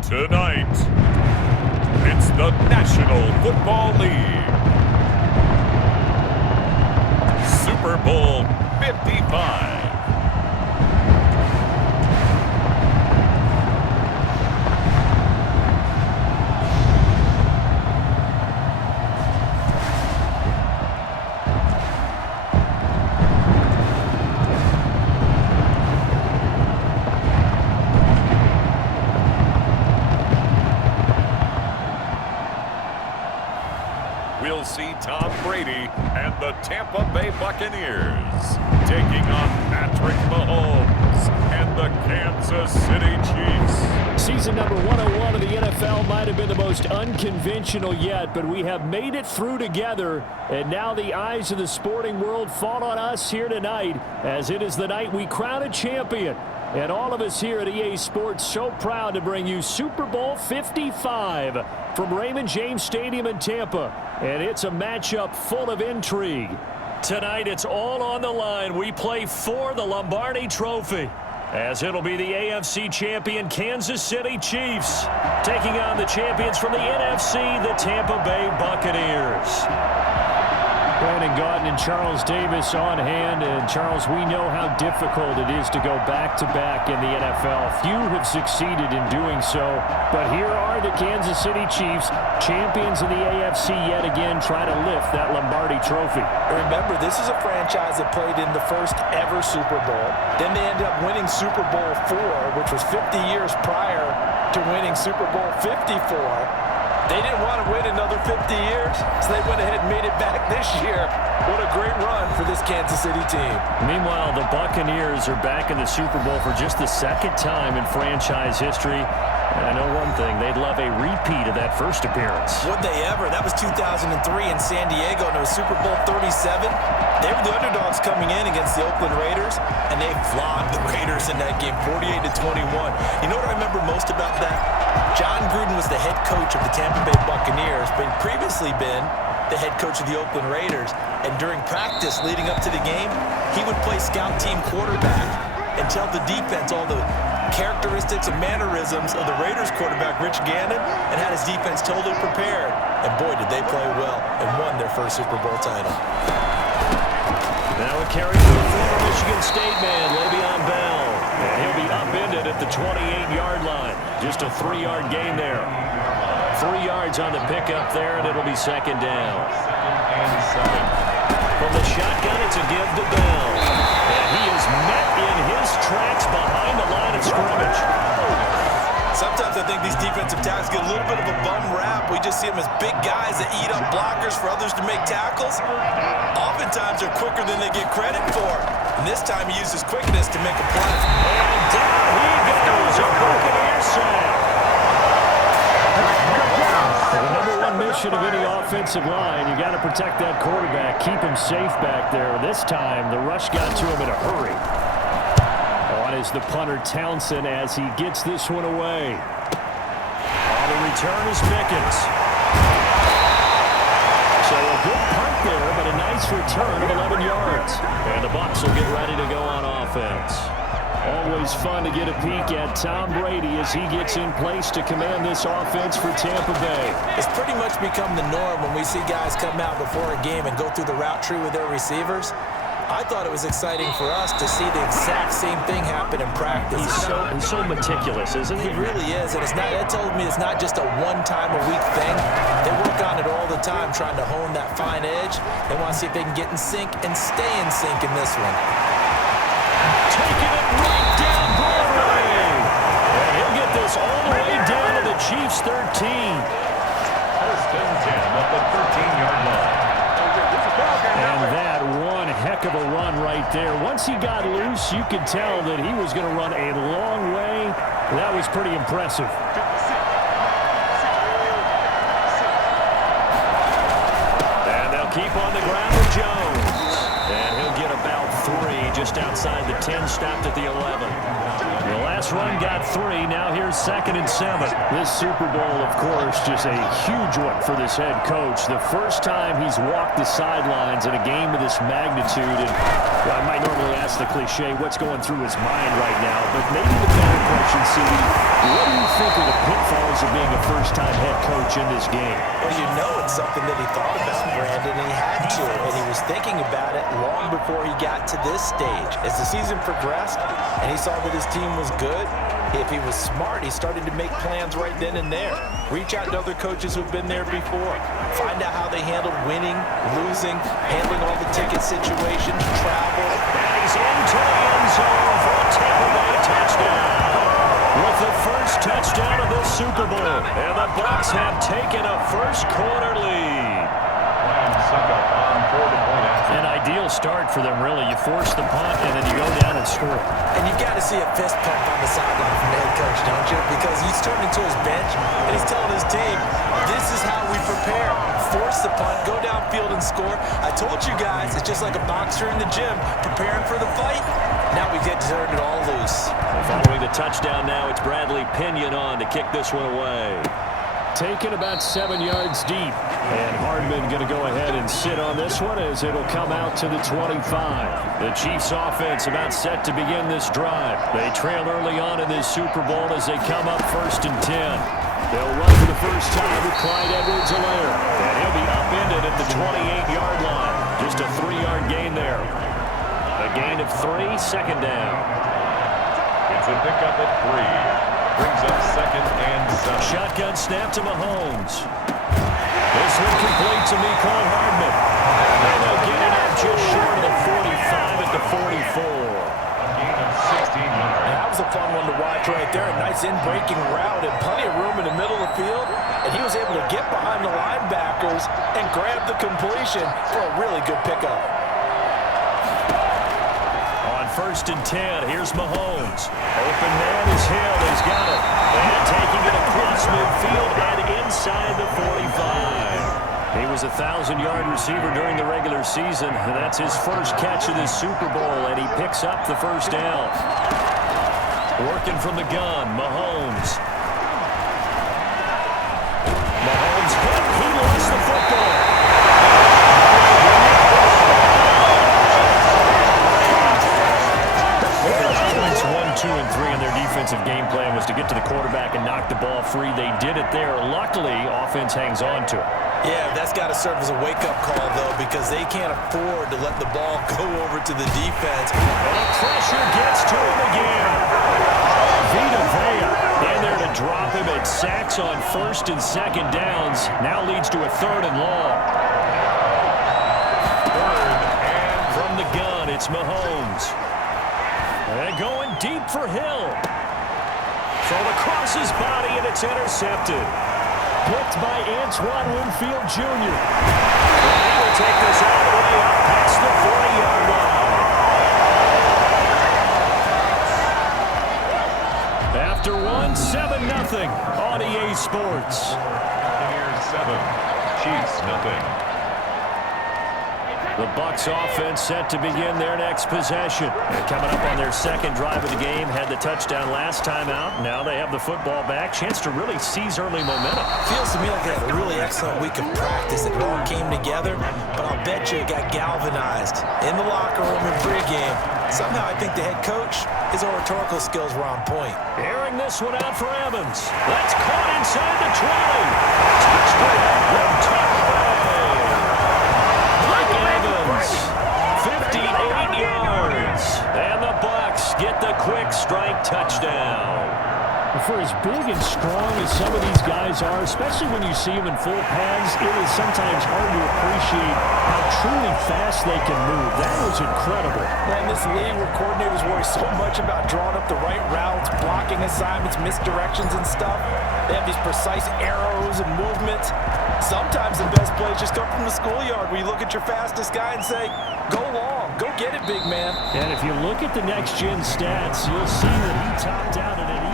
Tonight, it's the National Football League. Super Bowl 55. We'll see Tom Brady and the Tampa Bay Buccaneers taking on Patrick Mahomes and the Kansas City Chiefs. Season number 101 of the NFL might have been the most unconventional yet, but we have made it through together, and now the eyes of the sporting world fall on us here tonight, as it is the night we crown a champion. And all of us here at EA Sports so proud to bring you Super Bowl 55 from Raymond James Stadium in Tampa. And it's a matchup full of intrigue. Tonight it's all on the line. We play for the Lombardi Trophy, as it'll be the AFC champion Kansas City Chiefs taking on the champions from the NFC, the Tampa Bay Buccaneers. Brandon Gaudin and Charles Davis on hand. And Charles, we know how difficult it is to go back-to-back in the NFL. Few have succeeded in doing so. But here are the Kansas City Chiefs, champions of the AFC yet again, try to lift that Lombardi Trophy. Remember, this is a franchise that played in the first ever Super Bowl. Then they ended up winning Super Bowl IV, which was 50 years prior to winning Super Bowl 54. They didn't want to wait another 50 years, so they went ahead and made it back this year. What a great run for this Kansas City team. Meanwhile, the Buccaneers are back in the Super Bowl for just the second time in franchise history. And I know one thing, they'd love a repeat of that first appearance. Would they ever? That was 2003 in San Diego, and it was Super Bowl 37. They were the underdogs coming in against the Oakland Raiders, and they flogged the Raiders in that game, 48-21. You know what I remember most about that? John Gruden was the head coach of the Tampa Bay Buccaneers, but he'd previously been the head coach of the Oakland Raiders. And during practice leading up to the game, he would play scout team quarterback and tell the defense all the characteristics and mannerisms of the Raiders quarterback, Rich Gannon, and had his defense totally prepared. And boy, did they play well and won their first Super Bowl title. Now a carry for the former Michigan State man, Le'Veon Bell. And he'll be upended at the 28-yard line. Just a 3-yard gain there. 3 yards on the pickup there, and it'll be second down. From the shotgun, it's a give to Bell. And he is met in his tracks behind the line of scrimmage. Sometimes I think these defensive tackles get a little bit of a bum rap. We just see them as big guys that eat up blockers for others to make tackles. Oftentimes they're quicker than they get credit for. And this time he used his quickness to make a play. And down he goes, a Buccaneers sack. The number one mission of any offensive line, you got to protect that quarterback, keep him safe back there. This time, the rush got to him in a hurry. On is the punter Townsend as he gets this one away. On the return is Pickens. So a good punt there, but a nice return of 11 yards. And the Bucs will get ready to go on offense. Always fun to get a peek at Tom Brady as he gets in place to command this offense for Tampa Bay. It's pretty much become the norm when we see guys come out before a game and go through the route tree with their receivers. I thought it was exciting for us to see the exact same thing happen in practice. He's so meticulous, isn't he? He really is, and that told me it's not just a one-time-a-week thing. They work on it all the time, trying to hone that fine edge. They want to see if they can get in sync and stay in sync in this one. Taking it right down Broadway. And he'll get this all the way down to the Chiefs' 13. First and 10 at the 13-yard line. And that one heck of a run right there. Once he got loose, you could tell that he was going to run a long way. That was pretty impressive. And they'll keep on the ground with Jones. And he'll get about 3 just outside the 10, stopped at the 11. The last run got 3. Now here's 2nd and 7. This Super Bowl, of course, just a huge one for this head coach. The first time he's walked the sidelines in a game of this magnitude. And well, I might normally ask the cliche, what's going through his mind right now? But maybe the better question, CD, what do you think are the pitfalls coach in this game. Well, you know it's something that he thought about, Brandon, and he had to, and he was thinking about it long before he got to this stage. As the season progressed and he saw that his team was good, if he was smart, he started to make plans right then and there. Reach out to other coaches who've been there before. Find out how they handled winning, losing, handling all the ticket situations, travel. And he's into the end zone for a Tampa Bay touchdown. With the first touchdown of this Super Bowl. And the Bucs have taken a first quarter lead. An ideal start for them, really. You force the punt, and then you go down and score. And you've got to see a fist pump on the sideline from the head coach, don't you? Because he's turning to his bench, and he's telling his team, this is how we prepare. Force the punt, go downfield and score. I told you guys, it's just like a boxer in the gym, preparing for the fight. Now we get to turn it all loose. Following the touchdown now, it's Bradley Pinion on to kick this one away. Taken about 7 yards deep. And Hardman going to go ahead and sit on this one as it'll come out to the 25. The Chiefs offense about set to begin this drive. They trail early on in this Super Bowl as they come up 1st and 10. They'll run for the first time with Clyde Edwards-Helaire. And he'll be upended at the 28-yard line. Just a 3-yard gain there. A gain of 3, second down. It's a pickup at 3. Brings up 2nd and 7. Shotgun snap to Mahomes. This one complete to Mecole Hardman. And they'll get it up just short of the 45 at the 44. A gain of 16 yards. That was a fun one to watch right there. A nice in-breaking route and plenty of room in the middle of the field. And he was able to get behind the linebackers and grab the completion for a really good pickup. On 1st and 10, here's Mahomes. Open man is Hill. He's got it. And taking it across midfield and inside the 45. He was a 1,000-yard receiver during the regular season, and that's his first catch of this Super Bowl, and he picks up the first down. Working from the gun, Mahomes. Mahomes hit. He lost the football. Points 1, 2, and 3 in their defensive game plan was to get to the quarterback and knock the ball free. They did it there. Luckily, offense hangs on to it. Yeah, that's got to serve as a wake-up call, though, because they can't afford to let the ball go over to the defense. And the pressure gets to him again. Vita Vea in there to drop him at sacks on 1st and 2nd downs. Now leads to a 3rd and long. 3rd and from the gun, it's Mahomes. And going deep for Hill. Thrown across his body, and it's intercepted. Picked by Antoine Winfield Jr. And he will take this all the way up past the 40-yard line. After one, 7-0 on EA Sports. Buccaneers 7, Chiefs 0. The Bucs offense set to begin their next possession. They're coming up on their 2nd drive of the game. Had the touchdown last time out. Now they have the football back. Chance to really seize early momentum. Feels to me like they had a really excellent week of practice. It all came together, but I'll bet you it got galvanized in the locker room in pregame. Somehow I think the head coach, his oratorical skills were on point. Airing this one out for Evans. That's caught inside the 20. Touchdown, Tampa Bay. Evans, 58 yards. And the Bucs get the quick strike touchdown. For as big and strong as some of these guys are, especially when you see them in full pads, it is sometimes hard to appreciate how truly fast they can move. That was incredible. And this league where coordinators worry so much about drawing up the right routes, blocking assignments, misdirections and stuff. They have these precise arrows and movements. Sometimes the best plays just come from the schoolyard where you look at your fastest guy and say, go long, go get it, big man. And if you look at the next-gen stats, you'll see that he topped out at an E.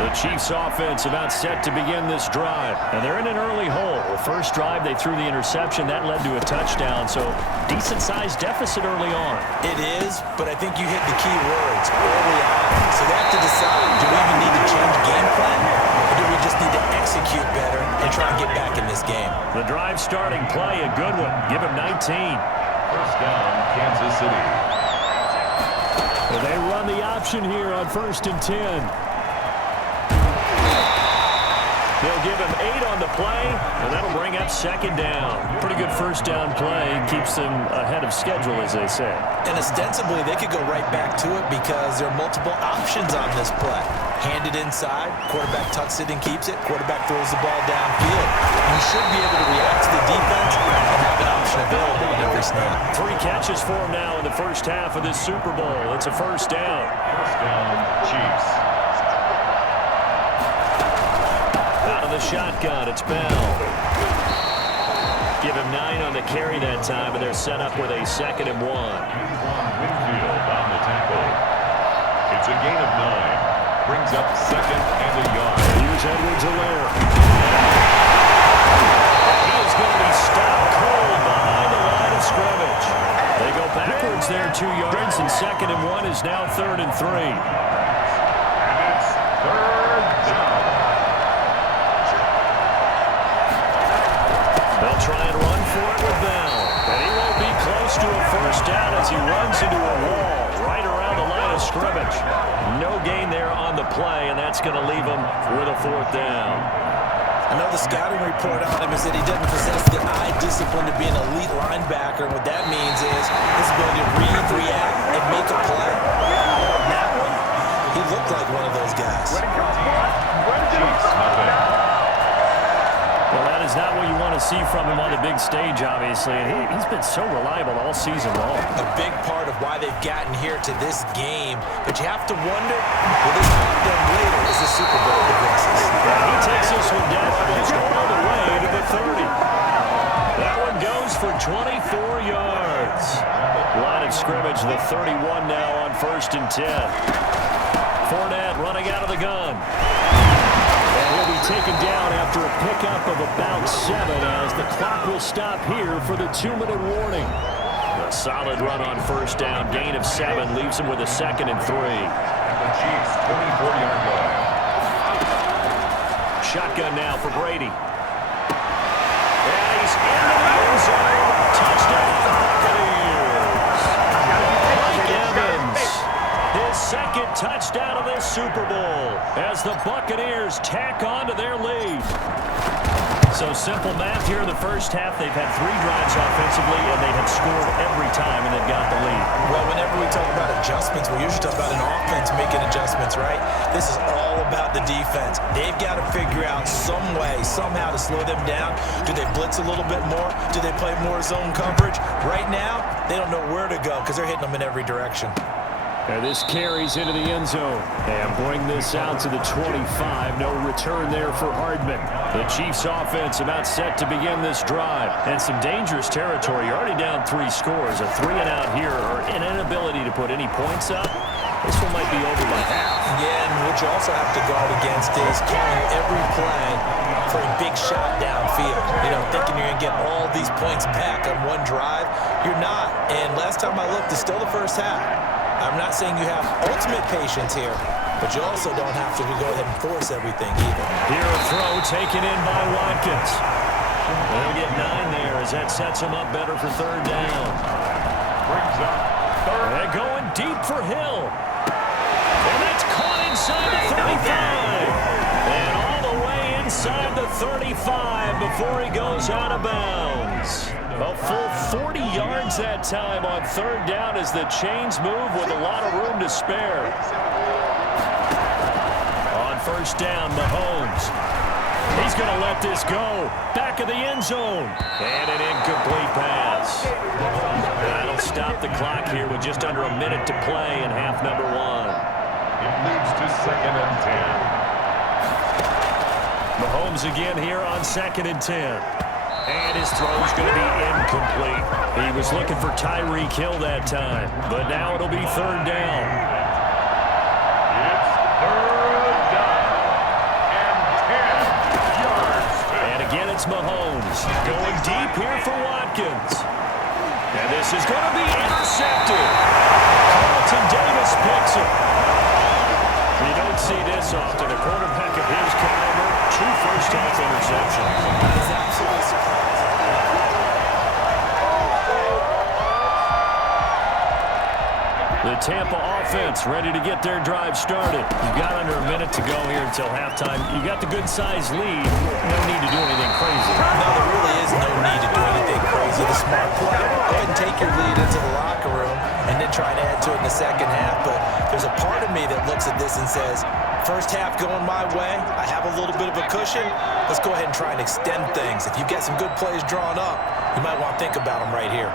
The Chiefs offense about set to begin this drive. And they're in an early hole. The first drive, they threw the interception. That led to a touchdown. So decent-sized deficit early on. It is, but I think you hit the key words early on. So they have to decide, do we even need to change game plan? Or do we just need to execute better and try and get back in this game? The drive starting play, a good one. Give him 19. First down, Kansas City. Well, they run the option here on 1st and 10. They'll give him 8 on the play, and that'll bring up second down. Pretty good first down play. Keeps them ahead of schedule, as they say. And ostensibly, they could go right back to it because there are multiple options on this play. Handed inside, quarterback tucks it and keeps it, quarterback throws the ball downfield. You should be able to react to the defense and have an option available on every snap. 3 catches for him now in the first half of this Super Bowl. It's a first down. First down, Chiefs. Out of the shotgun, it's Bell. Give him 9 on the carry that time, and they're set up with a 2nd and 1. Winfield on the tackle. It's a gain of 9. Brings up 2nd and a yard. Here's Edwards-Helaire. He is going to be stopped cold behind the line of scrimmage. They go backwards there 2 yards, and 2nd and 1 is now 3rd and 3. And it's 3rd down. They'll try and run for it with Bell. And he won't be close to a first down as he runs into a wall right around the line of scrimmage. No gain there on the play, and that's going to leave him with a 4th down. I know the scouting report on him is that he doesn't possess the eye discipline to be an elite linebacker. And what that means is his ability to read, react, and make a play. On that one, he looked like one of those guys. Chiefs, nothing. Well, that is not what you want to see from him on the big stage, obviously. And he's been so reliable all season long. A big part of why they've gotten here to this game. But you have to wonder, will this help them later as the Super Bowl progresses? And he takes this one down almost all the way to the 30. That one goes for 24 yards. Line of scrimmage, the 31 now on 1st and 10. Fournette running out of the gun. And he'll be taken down after a pickup of about 7 as the clock will stop here for the 2-minute warning. A solid run on first down, gain of 7, leaves him with a 2nd and 3. And the Chiefs, 24-yard line. Shotgun now for Brady. And he's in the end zone. Touchdown, Buccaneers. Mike Evans, his 2nd touchdown of this Super Bowl as the Buccaneers tack on to their lead. So simple math here in the first half. They've had 3 drives offensively, and they have scored every time, and they've got the lead. Well, whenever we talk about adjustments, we usually talk about an offense making adjustments, right? This is all about the defense. They've got to figure out some way, somehow to slow them down. Do they blitz a little bit more? Do they play more zone coverage? Right now, they don't know where to go because they're hitting them in every direction. And this carries into the end zone. And bring this out to the 25. No return there for Hardman. The Chiefs offense about set to begin this drive. And some dangerous territory. You're already down 3 scores. A 3-and-out here or an inability to put any points up. This one might be over by half. Yeah, and what you also have to guard against is calling every play for a big shot downfield. You know, thinking you're going to get all these points back on one drive. You're not. And last time I looked, it's still the first half. I'm not saying you have ultimate patience here, but you also don't have to go ahead and force everything either. Here a throw taken in by Watkins. They'll get 9 there as that sets him up better for 3rd down. Brings up 3rd. They're going deep for Hill. And that's caught inside the 35. And all the way inside the 35 before he goes out of bounds. A full 40 yards that time on 3rd down as the chains move with a lot of room to spare. On 1st down, Mahomes. He's going to let this go. Back of the end zone. And an incomplete pass. That'll stop the clock here with just under a minute to play in half number 1. It leads to 2nd and 10. Mahomes again here on 2nd and 10. And his throw's going to be incomplete. He was looking for Tyreek Hill that time, but now it'll be 3rd down. It's 3rd down and 10 yards. And again, it's Mahomes going deep here for Watkins. And this is going to be intercepted. Carlton Davis picks it. You don't see this often. A quarterback of his caliber, 2 first-half interceptions. It's absolutely surprising. The Tampa offense ready to get their drive started. You've got under a minute to go here until halftime. You got the good-sized lead. No need to do anything crazy. No, there really is no need to do anything crazy. The smart play, go ahead and take your lead into the locker room and then try to add to it in the second half. But there's a part of me that looks at this and says, first half going my way, I have a little bit of a cushion. Let's go ahead and try and extend things. If you've got some good plays drawn up, you might want to think about them right here.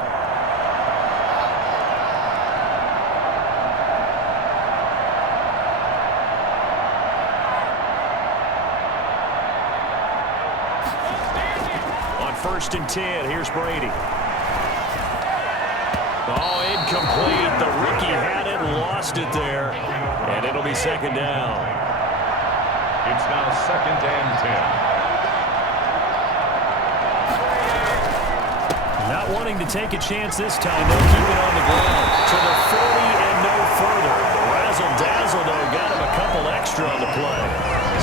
First and 10. Here's Brady. Oh, incomplete. The rookie had it, lost it there. And it'll be second down. It's now second and 10. Not wanting to take a chance this time. They'll keep it on the ground. To the 40 and no further. The razzle-dazzle, though, got him a couple extra on the play.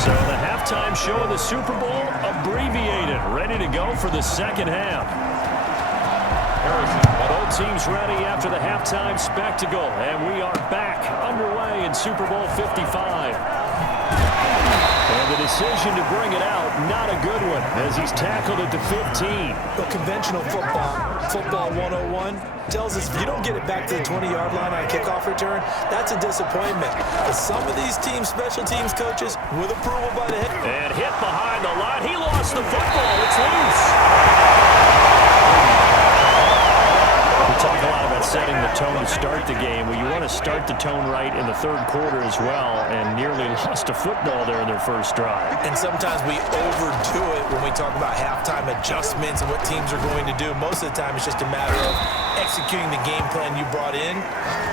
So the halftime show of the Super Bowl abbreviated, ready to go for the second half. Both teams ready after the halftime spectacle, and we are back underway in Super Bowl 55. And the decision to bring it out, not a good one, as he's tackled at the 15. Well, conventional football 101, tells us if you don't get it back to the 20-yard line on a kickoff return, that's a disappointment. But some of these teams, special teams coaches, with approval by the head. And hit behind the line. He lost the football. It's loose. We talk a lot about setting the tone to start the game. Well, you want to start the tone right in the third quarter as well, and nearly lost a football there in their first drive. And sometimes we overdo it when we talk about halftime adjustments and what teams are going to do. Most of the time, it's just a matter of executing the game plan you brought in.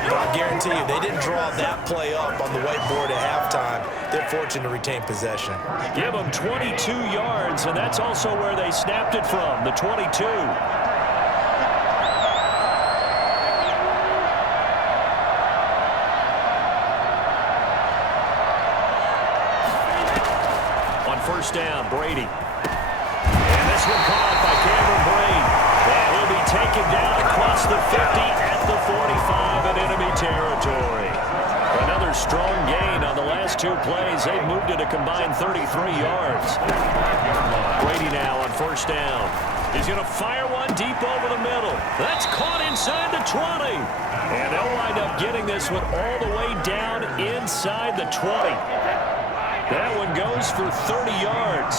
But I guarantee you, they didn't draw that play up on the whiteboard at halftime. They're fortunate to retain possession. Give them 22 yards, and that's also where they snapped it from, the 22. First down, Brady. And this one caught by Cameron Brate. And he'll be taken down across the 50 at the 45 in enemy territory. Another strong gain on the last two plays. They've moved it a combined 33 yards. Brady now on first down. He's going to fire one deep over the middle. That's caught inside the 20. And they'll wind up getting this one all the way down inside the 20. That one goes for 30 yards.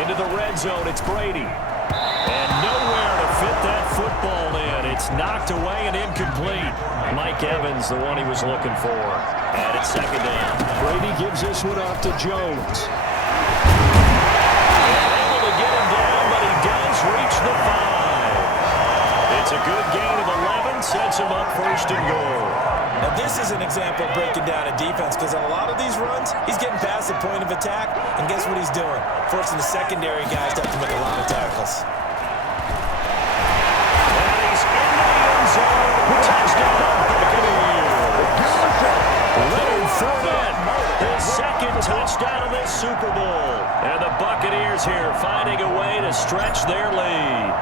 Into the red zone, it's Brady. And nowhere to fit that football in. It's knocked away and incomplete. Mike Evans, the one he was looking for. And it's second down. Brady gives this one off to Jones. Able to get him down, but he does reach the 5. It's a good gain of 11, sets him up first and goal. Now, this is an example of breaking down a defense because on a lot of these runs, he's getting past the point of attack, and guess what he's doing? Forcing the secondary guys to have to make a lot of tackles. And he's in the end zone. Touchdown, Buccaneers. Leonard Fournette, his second touchdown of this Super Bowl. And the Buccaneers here finding a way to stretch their lead.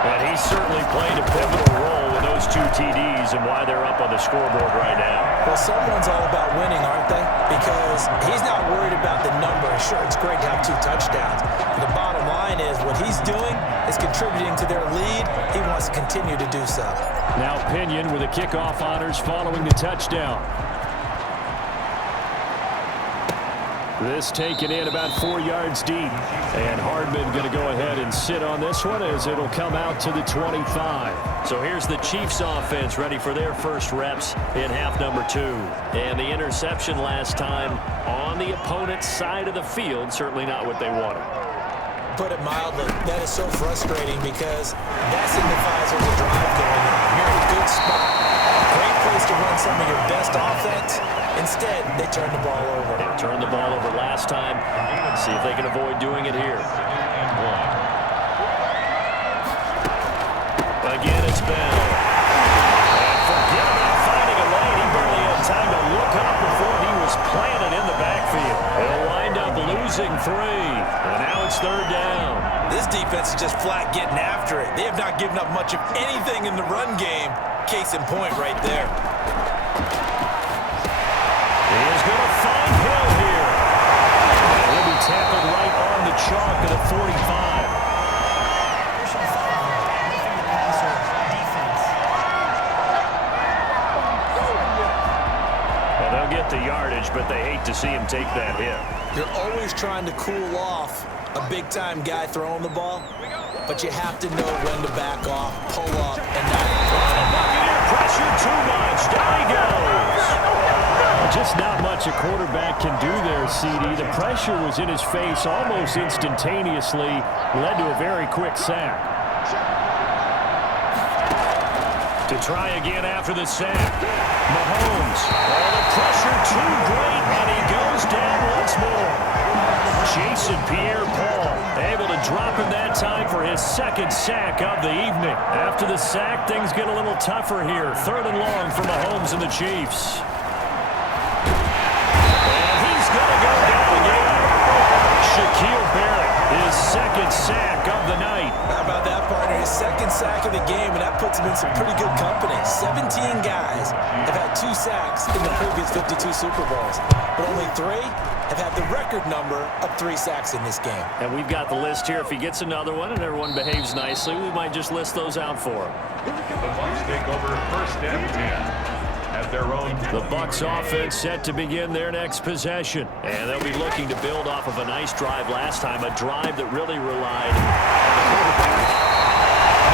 And he certainly played a pivotal role with those two TDs and why they're up on the scoreboard right now. Well, someone's all about winning, aren't they? Because he's not worried about the number. Sure, it's great to have 2 touchdowns. But the bottom line is what he's doing is contributing to their lead. He wants to continue to do so. Now Pinion with the kickoff honors following the touchdown. This taken in about 4 yards deep. And Hardman going to go ahead and sit on this one as it'll come out to the 25. So here's the Chiefs offense ready for their first reps in half number 2. And the interception last time on the opponent's side of the field, certainly not what they wanted. Put it mildly, that is so frustrating because that signifies there's a drive going on. You're in a good spot. Great place to run some of your best offense. Instead, they turn the ball over. They turned the ball over last time. See if they can avoid doing it here. Again, it's Bell. And forget about finding a lane. He barely had time to look up before he was planted in the backfield. They'll wind up losing 3. And now it's third down. This defense is just flat getting after it. They have not given up much of anything in the run game. Case in point right there. He is going to find Hill here. He'll be tackled right on the chalk of the 45. Well, they'll get the yardage, but they hate to see him take that hit. You're always trying to cool off a big-time guy throwing the ball, but you have to know when to back off, pull up, and not Buccaneer pressure too much. Down he goes. Just not much a quarterback can do there, CD. The pressure was in his face almost instantaneously, led to a very quick sack. To try again after the sack. Mahomes. Oh, the pressure too great, and he goes down once more. Jason Pierre-Paul able to drop him that time for his second sack of the evening. After the sack, things get a little tougher here. 3rd and long for Mahomes and the Chiefs. And he's going to go down again. Shaquille Barrett, his second sack of the night. How about that, partner? His second sack of the game, and that puts him in some pretty good company. 17 guys have had 2 sacks in the previous 52 Super Bowls, but only 3 have had the record number of 3 sacks in this game. And we've got the list here. If he gets another one and everyone behaves nicely, we might just list those out for him. The Bucs take over 1st and 10 at their own. The Bucs offense set to begin their next possession. And they'll be looking to build off of a nice drive last time, a drive that really relied on the quarterback.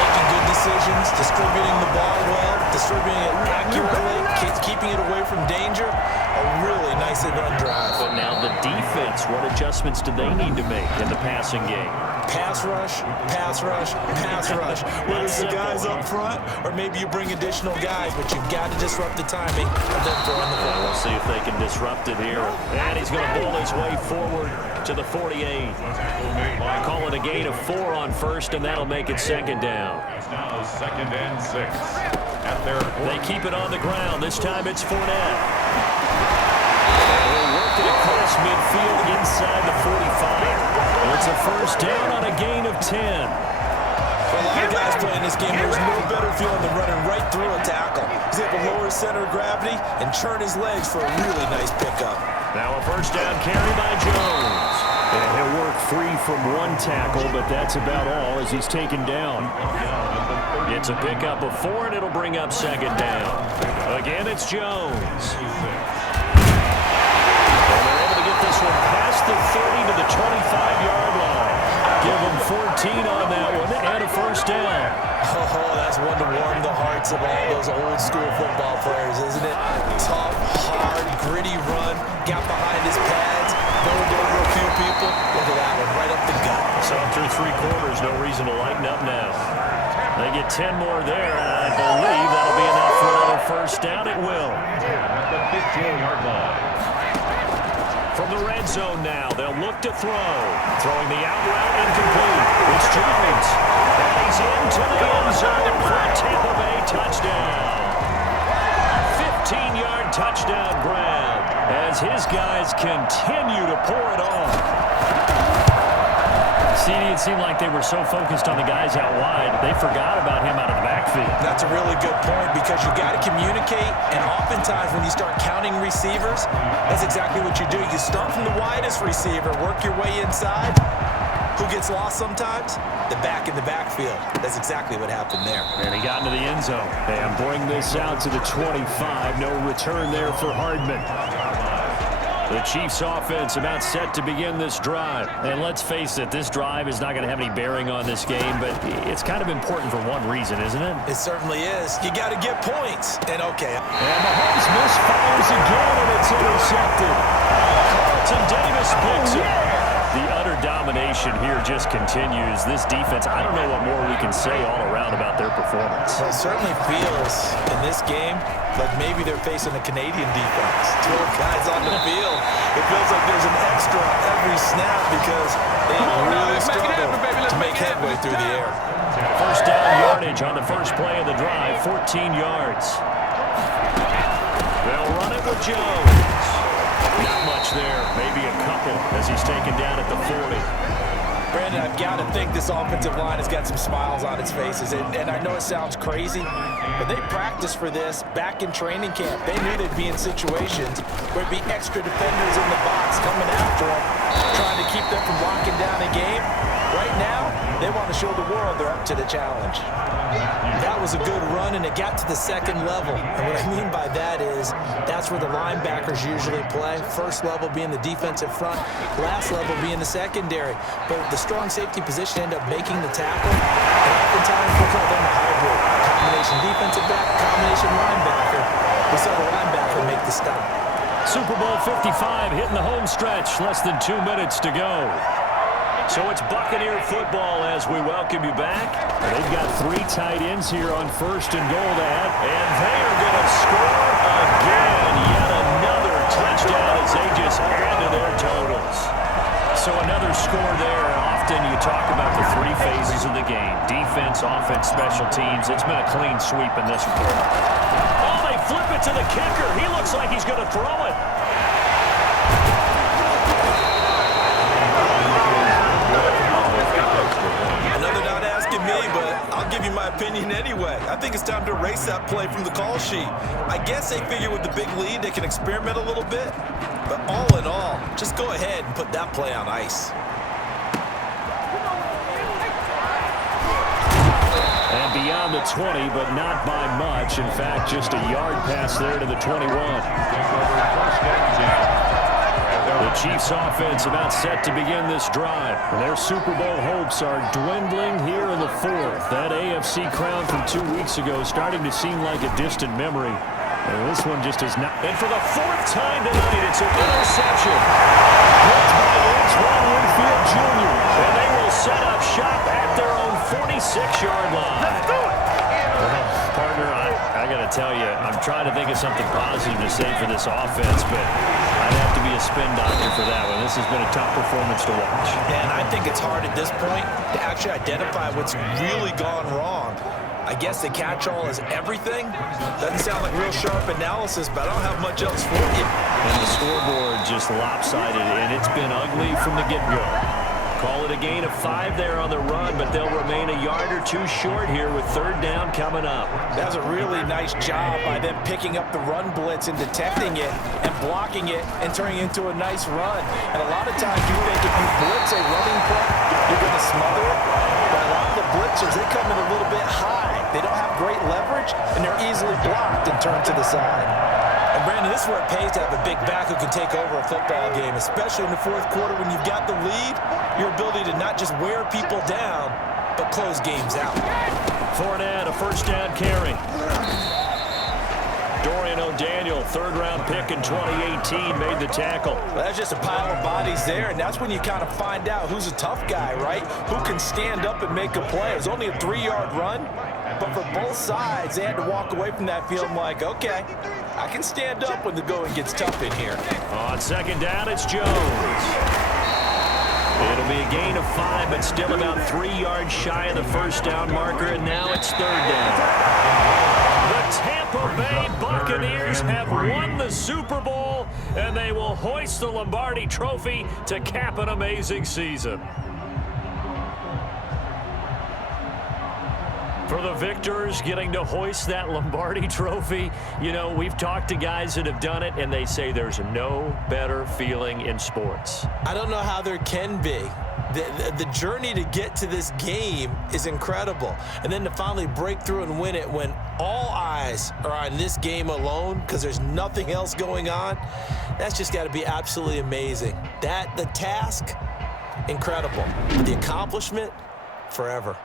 Making good decisions, distributing the ball well, distributing it accurately, keeping it away from danger. A really nicely run drive. But now the defense, what adjustments do they need to make in the passing game? Pass rush, pass rush, pass rush. Whether it's the guys up front or maybe you bring additional guys, but you've got to disrupt the timing of them throwing the ball. We'll see if they can disrupt it here. And he's going to pull his way forward to the 48. Call it a gain of 4 on 1st, and that'll make it 2nd down. It's now 2nd and 6 at their. They keep it on the ground. This time it's Fournette. They'll work it across midfield inside the 45. It's a 1st down on a gain of 10. For a lot of guys playing this game, there's no better feeling than running right through a tackle. He's able to lower his center of gravity and churn his legs for a really nice pickup. Now a 1st down carry by Jones. And he'll work free from 1 tackle, but that's about all as he's taken down. It's a pickup of 4, and it'll bring up 2nd down. Again, it's Jones. And they're able to get this one past the 30 to the 25-yard line. Give them 14 on that one, and a 1st down. Oh, that's one to warm the hearts of all those old school football players, isn't it? Tough, hard, gritty run, got behind his pads, bowled over a few people. Look at that one, right up the gut. So through 3 quarters, no reason to lighten up now. They get 10 more there, and I believe that'll be enough for another 1st down. It will. At the 15-yard line. From the red zone now, they'll look to throw. Throwing the out route incomplete. It's Jones. And he's into the end zone for a Tampa Bay touchdown. 15-yard touchdown grab as his guys continue to pour it on. CD, it seemed like they were so focused on the guys out wide, they forgot about him out of the backfield. That's a really good point because you got to communicate, and oftentimes when you start counting receivers, that's exactly what you do. You start from the widest receiver, work your way inside. Who gets lost sometimes? The back in the backfield. That's exactly what happened there. And he got into the end zone. And bring this out to the 25. No return there for Hardman. The Chiefs offense about set to begin this drive. And let's face it, this drive is not going to have any bearing on this game, but it's kind of important for one reason, isn't it? It certainly is. You got to get points. And okay. And Mahomes misfires again, and it's intercepted. Carlton Davis picks it. The utter domination here just continues. This defense, I don't know what more we can say all around about their performance. Well, it certainly feels in this game like maybe they're facing a Canadian defense. 12 guys on the field. It feels like there's an extra every snap because they really struggle to make headway through the air. 1st down yardage on the first play of the drive, 14 yards. They'll run it with Jones. Not much there, maybe a couple as he's taken down at the 40. Brandon, I've got to think this offensive line has got some smiles on its faces. And I know it sounds crazy, but they practiced for this back in training camp. They knew they'd be in situations where there'd be extra defenders in the box coming after them, trying to keep them from locking down a game. Right now, they want to show the world they're up to the challenge. That was a good run, and it got to the second level. And what I mean by that is that's where the linebackers usually play. First level being the defensive front, last level being the secondary. But the strong safety position ended up making the tackle. And oftentimes, we'll call them a hybrid. Combination defensive back, combination linebacker. We saw the linebacker make the stop. Super Bowl 55 hitting the home stretch. Less than 2 minutes to go. So it's Buccaneer football as we welcome you back. They've got 3 tight ends here on 1st and goal to have. And they are going to score again. Yet another touchdown as they just add to their totals. So another score there. Often you talk about the 3 phases of the game. Defense, offense, special teams. It's been a clean sweep in this one. Oh, they flip it to the kicker. He looks like he's going to throw it. But I'll give you my opinion anyway. I think it's time to erase that play from the call sheet. I guess they figure with the big lead they can experiment a little bit. But all in all, just go ahead and put that play on ice. And beyond the 20, but not by much. In fact, just a yard pass there to the 21. The Chiefs offense about set to begin this drive. And their Super Bowl hopes are dwindling here in the 4th. That AFC crown from 2 weeks ago starting to seem like a distant memory. And this one just is not. And for the 4th time tonight, it's an interception. Picked by Antoine Winfield Jr. And they will set up shop at their own 46-yard line. Let's do it. Partner, I got to tell you, I'm trying to think of something positive to say for this offense, but I'd have to be a spin doctor for that one. This has been a tough performance to watch. And I think it's hard at this point to actually identify what's really gone wrong. I guess the catch-all is everything. Doesn't sound like real sharp analysis, but I don't have much else for you. And the scoreboard just lopsided, and it's been ugly from the get-go. Call it a gain of 5 there on the run, but they'll remain a yard or 2 short here with 3rd down coming up. That was a really nice job by them picking up the run blitz and detecting it and blocking it and turning it into a nice run. And a lot of times you think if you blitz a running play, you're going to smother it. But a lot of the blitzers, they come in a little bit high. They don't have great leverage, and they're easily blocked and turned to the side. And, Brandon, this is where it pays to have a big back who can take over a football game, especially in the 4th quarter when you've got the lead, your ability to not just wear people down, but close games out. Fournette, a 1st down carry. Dorian O'Daniel, 3rd-round pick in 2018, made the tackle. Well, that's just a pile of bodies there, and that's when you kind of find out who's a tough guy, right? Who can stand up and make a play. It was only a 3-yard run, but for both sides, they had to walk away from that field like, okay, I can stand up when the going gets tough in here. On 2nd down, it's Jones. It'll be a gain of 5, but still about 3 yards shy of the 1st down marker, and now it's 3rd down. The Tampa Bay Buccaneers have won the Super Bowl, and they will hoist the Lombardi Trophy to cap an amazing season. For the victors getting to hoist that Lombardi Trophy, you know, we've talked to guys that have done it, and they say there's no better feeling in sports. I don't know how there can be. The journey to get to this game is incredible. And then to finally break through and win it when all eyes are on this game alone because there's nothing else going on, that's just got to be absolutely amazing. The task, incredible. The accomplishment, forever.